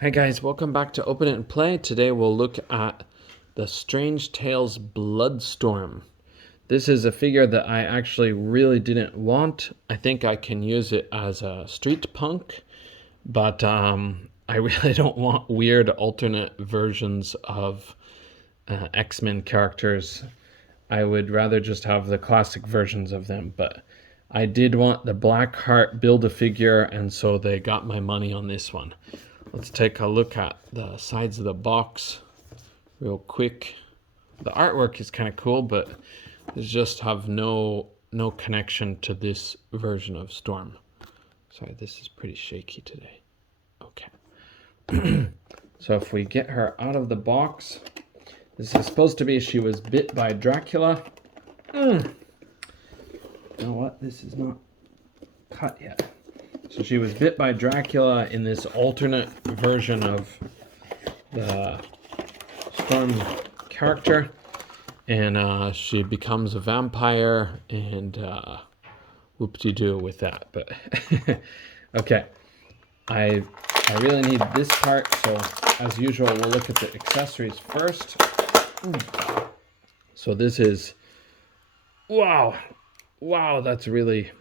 Hi guys, welcome back to Open It and Play. Today we'll look at the Strange Tales Bloodstorm. This is a figure that I actually really didn't want. I think I can use it as a street punk, but I really don't want weird alternate versions of X-Men characters. I would rather just have the classic versions of them, but I did want the Blackheart Build-A-Figure, and so they got my money on this one. Let's take a look at the sides of the box real quick. The artwork is kind of cool, but it just have no connection to this version of Storm. Sorry, this is pretty shaky today. Okay. So if we get her out of the box, this is supposed to be she was bit by Dracula. You know what? This is not cut yet. So she was bit by Dracula in this alternate version of the Storm character, and she becomes a vampire, and whoop-de-doo with that. But okay, I really need this part, so as usual we'll look at the accessories first. So this is, wow, that's really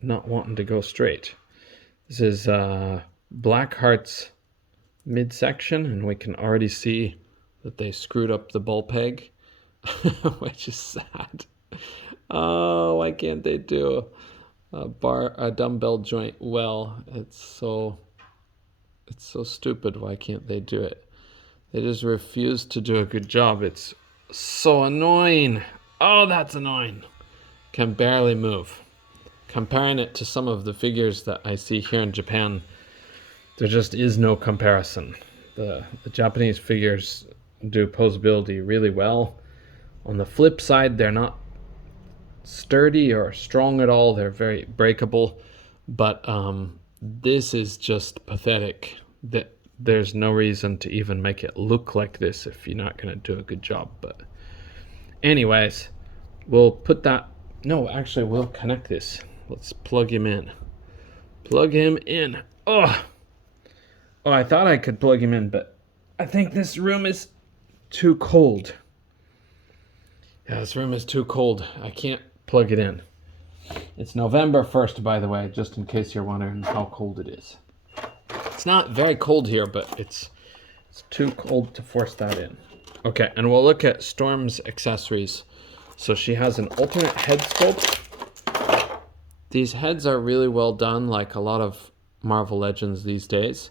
not wanting to go straight. This is Blackheart's midsection, and we can already see that they screwed up the ball peg, which is sad. Oh, why can't they do a dumbbell joint well? It's so stupid. Why can't they do it? They just refuse to do a good job. It's so annoying. Oh, that's annoying. Can barely move. Comparing it to some of the figures that I see here in Japan, there just is no comparison. The Japanese figures do posability really well. On the flip side, they're not sturdy or strong at all. They're very breakable. But this is just pathetic. That there's no reason to even make it look like this if you're not going to do a good job. But anyways, we'll put that... No, actually, we'll connect this. Let's plug him in. Plug him in. Oh, I thought I could plug him in, but I think this room is too cold. Yeah, this room is too cold. I can't plug it in. It's November 1st, by the way, just in case you're wondering how cold it is. It's not very cold here, but it's too cold to force that in. Okay, and we'll look at Storm's accessories. So she has an alternate head sculpt. These heads are really well done, like a lot of Marvel Legends these days.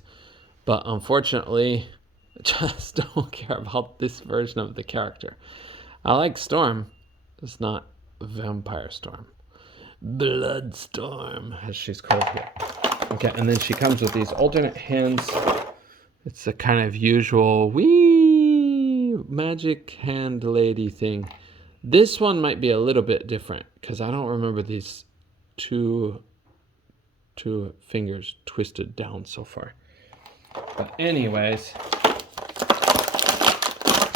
But unfortunately, I just don't care about this version of the character. I like Storm. It's not Vampire Storm. Bloodstorm, as she's called here. Okay, and then she comes with these alternate hands. It's the kind of usual wee magic hand lady thing. This one might be a little bit different, because I don't remember these two fingers twisted down so far. But anyways,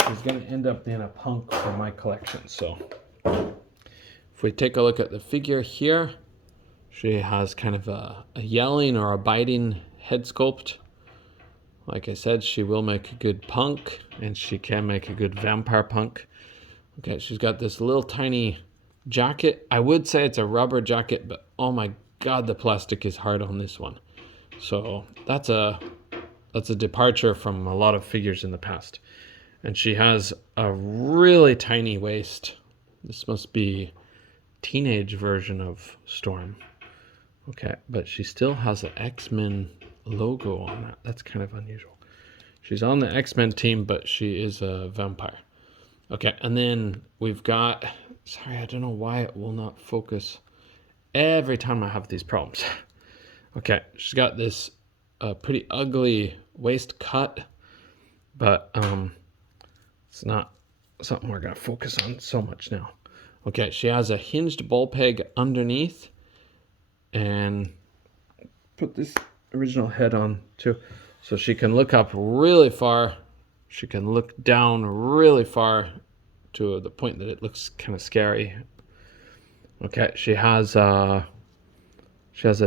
she's going to end up being a punk for my collection. So if we take a look at the figure here, she has kind of a yelling or a biting head sculpt. Like I said, she will make a good punk, and she can make a good vampire punk. Okay, she's got this little tiny jacket. I would say it's a rubber jacket, but oh my god, the plastic is hard on this one. So that's a departure from a lot of figures in the past. And she has a really tiny waist. This must be teenage version of Storm. Okay, but she still has an X-Men logo on that. That's kind of unusual. She's on the X-Men team, but she is a vampire. Okay, and then we've got... Sorry, I don't know why it will not focus every time I have these problems. Okay, she's got this pretty ugly waist cut, but it's not something we're going to focus on so much now. Okay, she has a hinged ball peg underneath, and put this original head on too, so she can look up really far. She can look down really far to the point that it looks kind of scary. Okay, she has a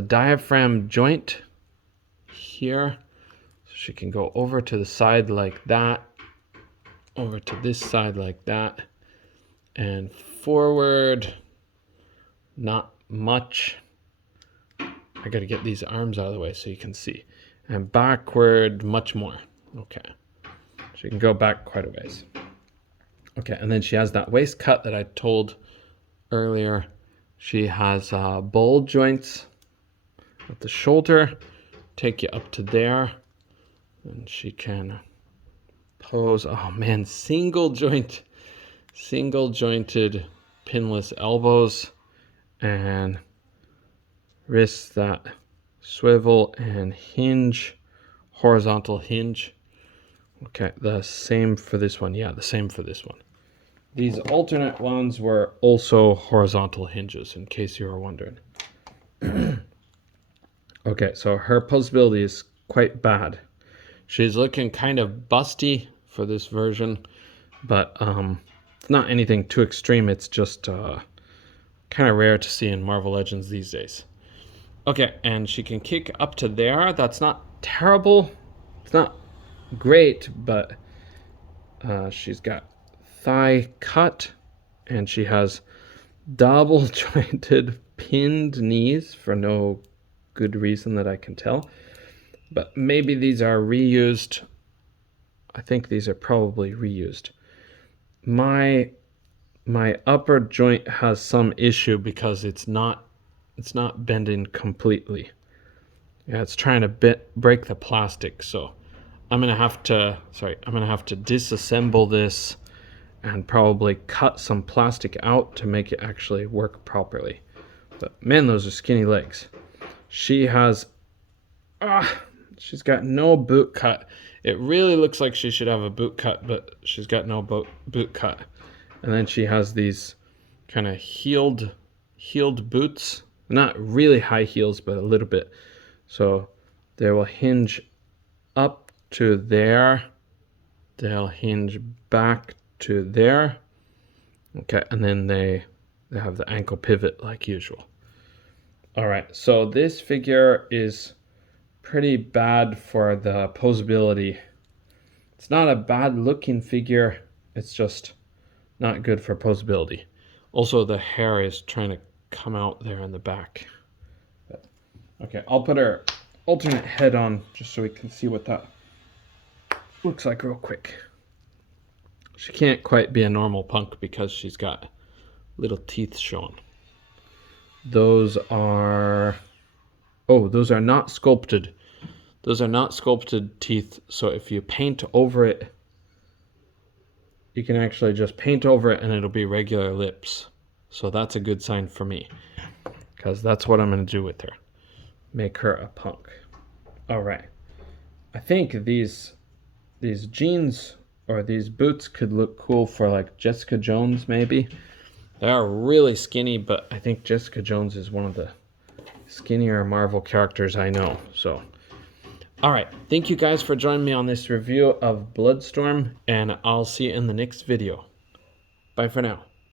diaphragm joint here She can go over to the side like that, over to this side like that, and forward, not much. I gotta get these arms out of the way so you can see. And backward, much more. Okay. She can go back quite a ways. Okay, and then she has that waist cut that I told earlier. She has ball joints at the shoulder, take you up to there. And she can pose, oh man, single jointed pinless elbows and wrists that swivel and hinge, horizontal hinge. Okay, the same for this one. Yeah, the same for this one. These alternate ones were also horizontal hinges, in case you were wondering. Okay, so her posability is quite bad. She's looking kind of busty for this version, but it's not anything too extreme. It's just kind of rare to see in Marvel Legends these days. Okay, and she can kick up to there. That's not terrible. It's not great, but she's got thigh cut, and she has double jointed pinned knees for no good reason that I can tell. But maybe these are reused. I think these are probably reused. My upper joint has some issue because it's not bending completely. Yeah, it's trying to break the plastic, so I'm gonna have to disassemble this and probably cut some plastic out to make it actually work properly. But man, those are skinny legs. She has she's got no boot cut. It really looks like she should have a boot cut, but she's got no boot cut. And then she has these kind of heeled boots. Not really high heels, but a little bit. So they will hinge up to there. They'll hinge back to there. Okay, and then they have the ankle pivot like usual. All right, so this figure is pretty bad for the posability. It's not a bad looking figure, it's just not good for posability. Also, the hair is trying to come out there in the back. But, okay, I'll put her alternate head on just so we can see what that looks like real quick. She can't quite be a normal punk because she's got little teeth showing. Those are not sculpted. Those are not sculpted teeth, so if you paint over it, you can actually just paint over it and it'll be regular lips. So that's a good sign for me, because that's what I'm going to do with her. Make her a punk. All right. I think these jeans or these boots could look cool for like Jessica Jones maybe. They are really skinny, but I think Jessica Jones is one of the skinnier Marvel characters I know. So, all right. Thank you guys for joining me on this review of Bloodstorm, and I'll see you in the next video. Bye for now.